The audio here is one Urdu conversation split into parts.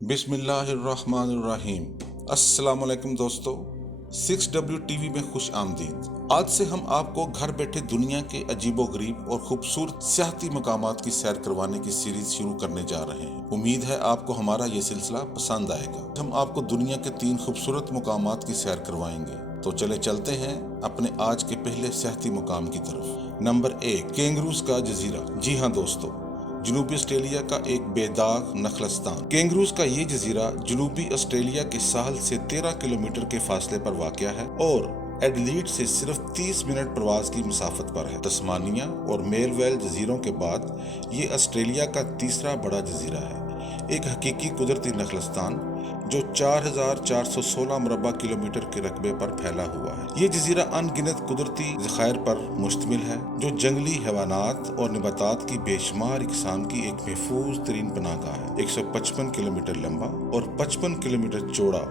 بسم اللہ الرحمن الرحیم۔ السلام علیکم دوستو، 6W ٹی وی میں خوش آمدید۔ آج سے ہم آپ کو گھر بیٹھے دنیا کے عجیب و غریب اور خوبصورت سیاحتی مقامات کی سیر کروانے کی سیریز شروع کرنے جا رہے ہیں۔ امید ہے آپ کو ہمارا یہ سلسلہ پسند آئے گا۔ ہم آپ کو دنیا کے 3 خوبصورت مقامات کی سیر کروائیں گے۔ تو چلتے ہیں اپنے آج کے پہلے سیاحتی مقام کی طرف۔ نمبر 1، کینگروز کا جزیرہ۔ جی ہاں دوستو، جنوبی آسٹریلیا کا ایک بے داغ نخلستان۔ کینگروز کا یہ جزیرہ جنوبی آسٹریلیا کے ساحل سے 13 کلومیٹر کے فاصلے پر واقع ہے اور ایڈلیڈ سے صرف 30 منٹ پرواز کی مسافت پر ہے۔ تسمانیہ اور میل ویل جزیروں کے بعد یہ آسٹریلیا کا تیسرا بڑا جزیرہ ہے، ایک حقیقی قدرتی نخلستان جو 4416 مربع کلومیٹر کے رقبے پر پھیلا ہوا ہے۔ یہ جزیرہ ان گنت قدرتی ذخائر پر مشتمل ہے جو جنگلی حیوانات اور نباتات کی بے شمار اقسام کی ایک محفوظ ترین پناہ گاہ ہے۔ 155 کلومیٹر لمبا اور 55 کلومیٹر چوڑا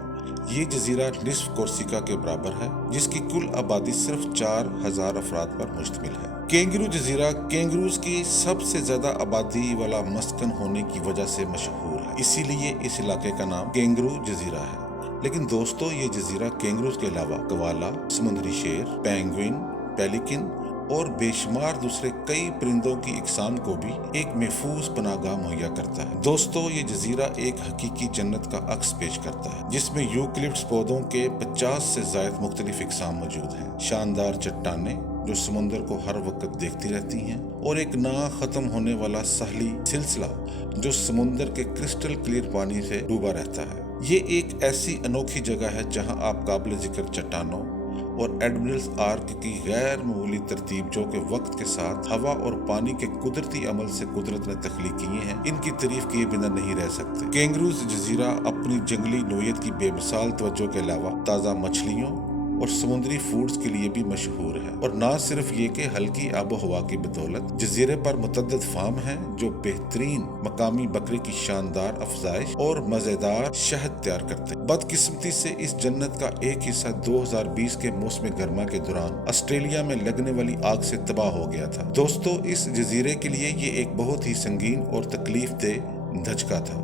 یہ جزیرہ نصف کورسیکا کے برابر ہے، جس کی کل آبادی صرف 4000 افراد پر مشتمل ہے۔ کینگرو جزیرہ کینگروز کی سب سے زیادہ آبادی والا مسکن ہونے کی وجہ سے مشہور ہے، اسی لیے اس علاقے کا نام کینگرو جزیرہ ہے۔ لیکن دوستو، یہ جزیرہ کینگروز کے علاوہ کوالا، سمندری شیر، پینگوئن، پیلیکن اور بے شمار دوسرے کئی پرندوں کی اقسام کو بھی ایک محفوظ پناہ گاہ مہیا کرتا ہے۔ دوستو، یہ جزیرہ ایک حقیقی جنت کا عکس پیش کرتا ہے، جس میں یوکلپٹس پودوں کے 50 سے زائد مختلف اقسام موجود ہیں، شاندار چٹانیں جو سمندر کو ہر وقت دیکھتی رہتی ہیں، اور ایک نہ ختم ہونے والا ساحلی سلسلہ جو سمندر کے کرسٹل کلیئر پانی سے ڈوبا رہتا ہے۔ یہ ایک ایسی انوکھی جگہ ہے جہاں آپ قابل ذکر چٹانوں اور ایڈمرلز آرک کی غیر معمولی ترتیب جو کہ وقت کے ساتھ ہوا اور پانی کے قدرتی عمل سے قدرت نے تخلیق کیے ہیں، ان کی تعریف کیے بنا نہیں رہ سکتے۔ کینگروز جزیرہ اپنی جنگلی نوعیت کی بے مثال توجہ کے علاوہ تازہ مچھلیوں اور سمندری فوڈز کے لیے بھی مشہور ہے، اور نہ صرف یہ کہ ہلکی آب و ہوا کی بدولت جزیرے پر متعدد فارم ہیں جو بہترین مقامی بکری کی شاندار افزائش اور مزیدار شہد تیار کرتے ہیں۔ بدقسمتی سے اس جنت کا ایک حصہ 2020 کے موسم گرما کے دوران آسٹریلیا میں لگنے والی آگ سے تباہ ہو گیا تھا۔ دوستو، اس جزیرے کے لیے یہ ایک بہت ہی سنگین اور تکلیف دہ دھچکا تھا،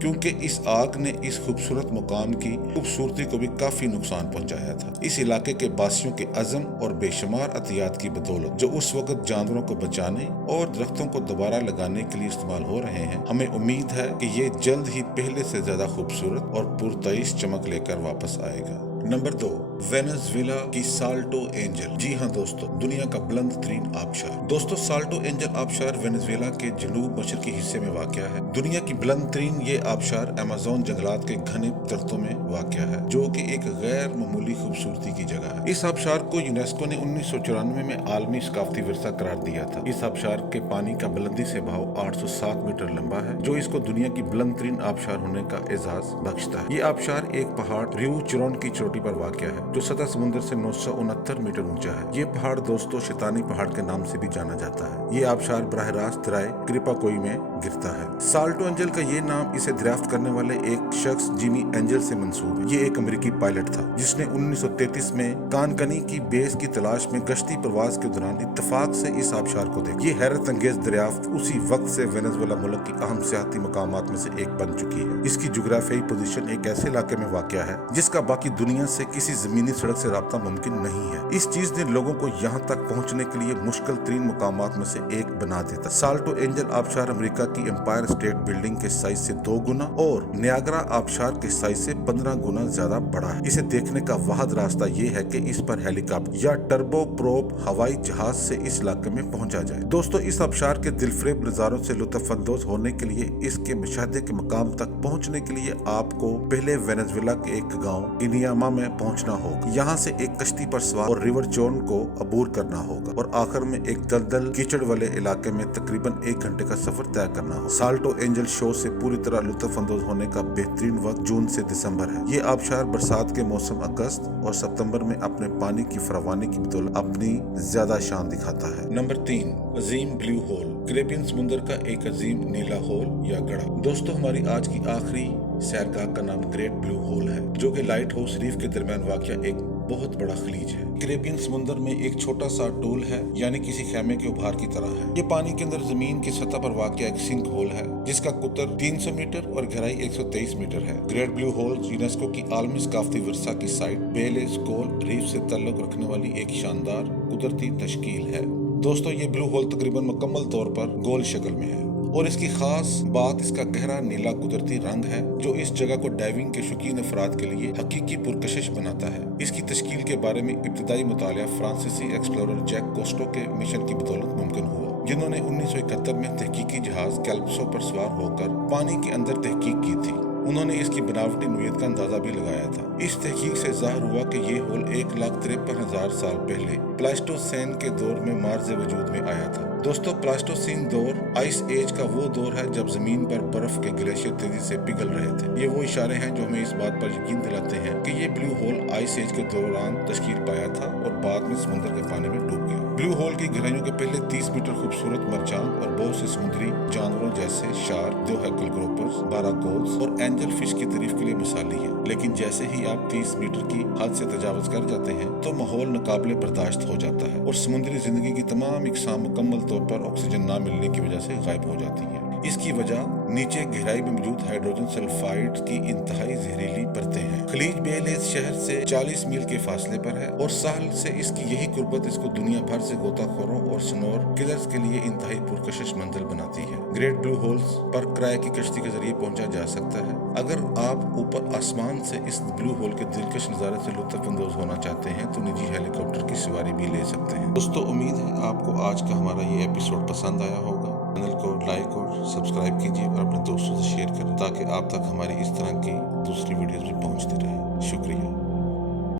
کیونکہ اس آگ نے اس خوبصورت مقام کی خوبصورتی کو بھی کافی نقصان پہنچایا تھا۔ اس علاقے کے باسیوں کے عزم اور بے شمار عطیات کی بدولت جو اس وقت جانوروں کو بچانے اور درختوں کو دوبارہ لگانے کے لیے استعمال ہو رہے ہیں، ہمیں امید ہے کہ یہ جلد ہی پہلے سے زیادہ خوبصورت اور پرتعیش چمک لے کر واپس آئے گا۔ نمبر 2، وینزویلا کی سالٹو اینجل۔ جی ہاں دوستو، دنیا کا بلند ترین آبشار۔ دوستو، سالٹو اینجل آبشار وینزویلا کے جنوب مشرقی حصے میں واقع ہے۔ دنیا کی بلند ترین یہ آبشار ایمیزون جنگلات کے گھنے درختوں میں واقع ہے، جو کہ ایک غیر معمولی خوبصورتی کی جگہ ہے۔ اس آبشار کو یونیسکو نے 1994 میں عالمی ثقافتی ورثہ قرار دیا تھا۔ اس آبشار کے پانی کا بلندی سے بہاؤ 807 میٹر لمبا ہے، جو اس کو دنیا کی بلند ترین آبشار ہونے کا اعزاز بخشتا ہے۔ یہ آبشار ایک پہاڑ ریو چرون کی چوٹی پر واقع ہے، جو سطح سمندر سے 969 میٹر اونچا ہے۔ یہ پہاڑ دوستو شیطانی پہاڑ کے نام سے بھی جانا جاتا ہے۔ یہ آبشار براہ راست درائے کرپاکوئی میں گرتا ہے۔ سالٹو اینجل کا یہ نام اسے دریافت کرنے والے ایک شخص جیمی اینجل سے منسوب ہے۔ یہ ایک امریکی پائلٹ تھا جس نے 1933 میں کانکنی کی بیس کی تلاش میں گشتی پرواز کے دوران اتفاق سے اس آبشار کو دیکھا۔ یہ حیرت انگیز دریافت اسی وقت سے وینزویلا ملک کی اہم سیاحتی مقامات میں سے ایک بن چکی ہے۔ اس کی جغرافیائی پوزیشن ایک ایسے علاقے میں واقع ہے جس کا باقی دنیا سے کسی زمینی سڑک سے رابطہ ممکن نہیں ہے۔ اس چیز نے لوگوں کو یہاں تک پہنچنے کے لیے مشکل ترین مقامات میں سے ایک بنا دیتا۔ سالٹو اینجل آبشار امریکہ کی امپائر اسٹیٹ بلڈنگ کے سائز سے 2 گنا اور نیاگرا آبشار کے سائز سے 15 گنا زیادہ بڑا ہے۔ اسے دیکھنے کا واحد راستہ یہ ہے کہ اس پر ہیلی کاپٹر یا ٹربو پروپ ہوائی جہاز سے اس علاقے میں پہنچا جائے۔ دوستو، اس آبشار کے دلفریب نظاروں سے لطف اندوز ہونے کے لیے اس کے مشاہدے کے مقام تک پہنچنے کے لیے آپ کو پہلے وینزویلا کے ایک گاؤں انیاما میں پہنچنا ہوگا۔ یہاں سے ایک کشتی پر سوار اور ریور چون کو عبور کرنا ہوگا اور آخر میں ایک دلدل کیچڑ والے علاقے میں تقریباً 1 گھنٹے کا سفر طے کرنا ہوگا۔ سالٹو اینجل شو سے پوری طرح لطف اندوز ہونے کا بہترین وقت جون سے دسمبر ہے۔ یہ آبشار برسات کے موسم اگست اور ستمبر میں اپنے پانی کی فراوانی کی بدولت اپنی زیادہ شان دکھاتا ہے۔ نمبر 3، عظیم بلیو ہول۔ کریبین سمندر کا ایک عظیم نیلا ہول یا گڑھا۔ دوستو، ہماری آج کی آخری سیرگاہ کا نام گریٹ بلیو ہول ہے، جو کہ لائٹ ہاؤس ریف کے درمیان واقع ایک بہت بڑا خلیج ہے۔ کیریبین سمندر میں ایک چھوٹا سا ٹول ہے، یعنی کسی خیمے کے ابھار کی طرح ہے۔ یہ پانی کے اندر زمین کی سطح پر واقع ایک سنک ہول ہے جس کا قطر 300 میٹر اور گہرائی 123 میٹر ہے۔ گریٹ بلیو ہول یونیسکو کی عالمی ثقافتی ورثہ کی سائٹ بیلیز کول ریف سے تعلق رکھنے والی ایک شاندار قدرتی تشکیل ہے۔ دوستو، یہ بلیو ہول تقریباً مکمل طور پر گول شکل میں ہے اور اس کی خاص بات اس کا گہرا نیلا قدرتی رنگ ہے جو اس جگہ کو ڈائیونگ کے شوقین افراد کے لیے حقیقی پرکشش بناتا ہے۔ اس کی تشکیل کے بارے میں ابتدائی مطالعہ فرانسیسی ایکسپلورر جیک کوسٹو کے مشن کی بدولت ممکن ہوا، جنہوں نے 1971 میں تحقیقی جہاز کیلپسو پر سوار ہو کر پانی کے اندر تحقیق کی تھی۔ انہوں نے اس کی بناوٹی نوعیت کا اندازہ بھی لگایا تھا۔ اس تحقیق سے ظاہر ہوا کہ یہ ہول 1,53,000 سال پہلے پلاسٹوسین کے دور میں مارز وجود میں آیا تھا۔ دوستو، پلاسٹوسین دور آئس ایج کا وہ دور ہے جب زمین پر برف کے گلیشیئر تیزی سے پگھل رہے تھے۔ یہ وہ اشارے ہیں جو ہمیں اس بات پر یقین دلاتے ہیں کہ یہ بلیو ہول آئس ایج کے دوران تشکیل پایا تھا اور بعد میں سمندر کے پانی میں ڈوب گیا۔ بلیو ہول کی گہرائیوں کے پہلے 30 میٹر خوبصورت مرجان اور بہت سے سمندری جانوروں جیسے شارک، دو ہیکل گروپرز، باراکودز اور اینجل فش کی تعریف کے لیے مثالی ہے، لیکن جیسے ہی آپ 30 میٹر کی حد سے تجاوز کر جاتے ہیں تو ماحول ناقابل برداشت ہو جاتا ہے اور سمندری زندگی کی تمام اقسام مکمل طور پر آکسیجن نہ ملنے کی وجہ سے غائب ہو جاتی ہیں۔ اس کی وجہ نیچے گہرائی میں موجود ہائیڈروجن سلفائڈ کی انتہائی زہریلی پرتیں ہیں۔ خلیج بیلیز شہر سے 40 میل کے فاصلے پر ہے اور ساحل سے اس کی یہی قربت اس کو دنیا بھر سے غوطہ خوروں اور سنور کلرز کے لیے انتہائی پرکشش منزل بناتی ہے۔ گریٹ بلیو ہولز پر کرائے کی کشتی کے ذریعے پہنچا جا سکتا ہے۔ اگر آپ اوپر آسمان سے اس بلیو ہول کے دلکش نظارے سے لطف اندوز ہونا چاہتے ہیں تو نجی ہیلی کاپٹر کی سواری بھی لے سکتے ہیں۔ دوستو، امید ہے آپ کو آج کا ہمارا یہ ایپیسوڈ پسند آیا ہوگا۔ چینل کو لائک اور سبسکرائب کیجیے اور اپنے دوستوں سے شیئر کریں تاکہ آپ تک ہماری اس طرح کی دوسری ویڈیوز بھی پہنچتی رہیں۔ شکریہ۔